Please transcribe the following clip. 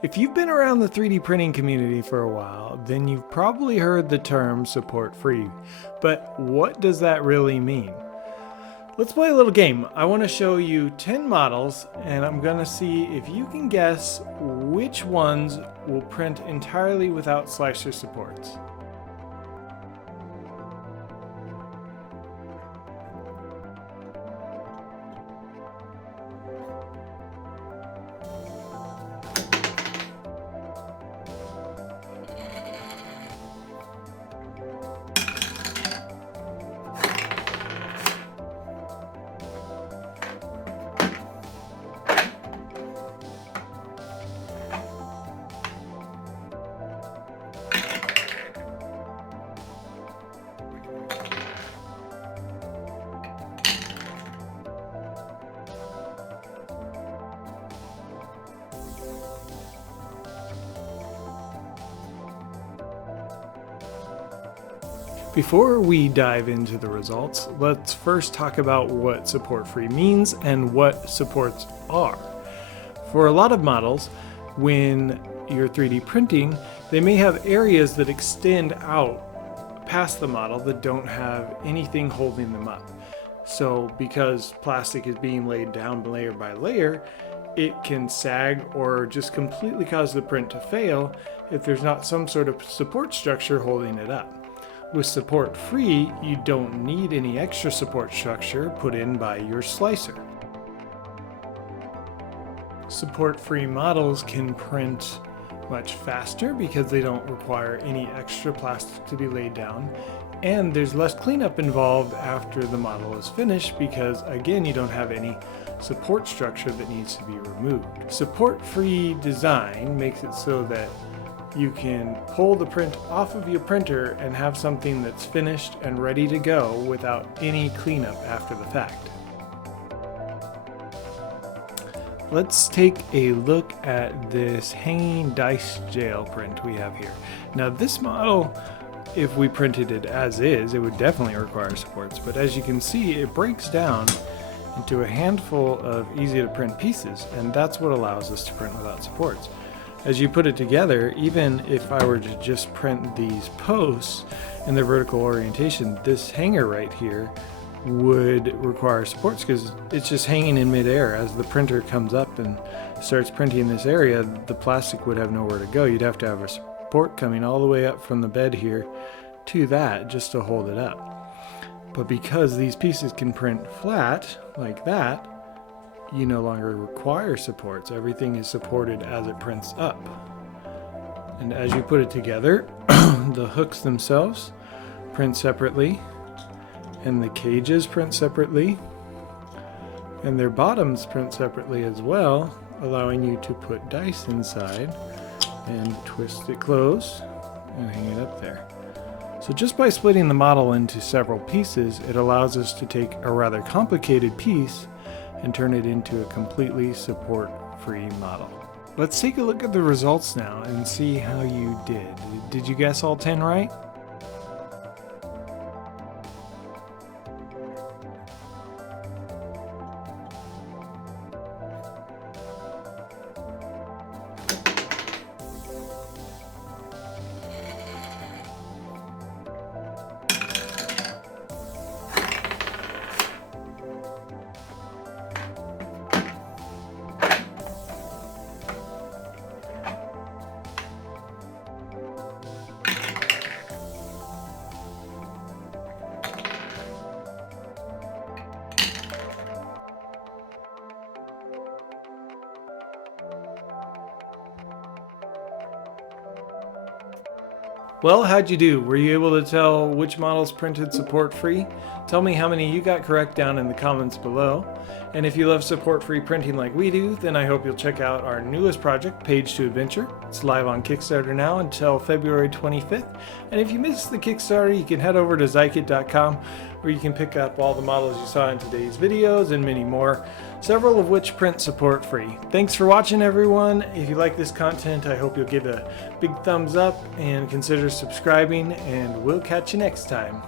If you've been around the 3D printing community for a while, then you've probably heard the term support free. But what does that really mean? Let's play a little game. I want to show you 10 models and I'm going to see if you can guess which ones will print entirely without slicer supports. Before we dive into the results, let's first talk about what support-free means and what supports are. For a lot of models, when you're 3D printing, they may have areas that extend out past the model that don't have anything holding them up. So because plastic is being laid down layer by layer, it can sag or just completely cause the print to fail if there's not some sort of support structure holding it up. With support free, you don't need any extra support structure put in by your slicer. Support free models can print much faster because they don't require any extra plastic to be laid down, and there's less cleanup involved after the model is finished because, again, you don't have any support structure that needs to be removed. Support free design makes it so that you can pull the print off of your printer and have something that's finished and ready to go without any cleanup after the fact. Let's take a look at this hanging dice jail print we have here. Now this model, if we printed it as is, it would definitely require supports, but as you can see, it breaks down into a handful of easy to print pieces, and that's what allows us to print without supports. As you put it together, even if I were to just print these posts in their vertical orientation, this hanger right here would require supports because it's just hanging in midair. As the printer comes up and starts printing this area, the plastic would have nowhere to go. You'd have to have a support coming all the way up from the bed here to that just to hold it up. But because these pieces can print flat like that, you no longer require supports. Everything is supported as it prints up. And as you put it together, the hooks themselves print separately, and the cages print separately, and their bottoms print separately as well, allowing you to put dice inside and twist it closed and hang it up there. So just by splitting the model into several pieces, it allows us to take a rather complicated piece and turn it into a completely support-free model. Let's take a look at the results now and see how you did. Did you guess all 10 right? Well, how'd you do? Were you able to tell which models printed support free? Tell me how many you got correct down in the comments below. And if you love support free printing like we do, then I hope you'll check out our newest project, Page to Adventure. It's live on Kickstarter now until February 25th. And if you missed the Kickstarter, you can head over to Zykit.com where you can pick up all the models you saw in today's videos and many more, several of which print support free. Thanks for watching, everyone. If you like this content, I hope you'll give it a big thumbs up and consider subscribing, and we'll catch you next time.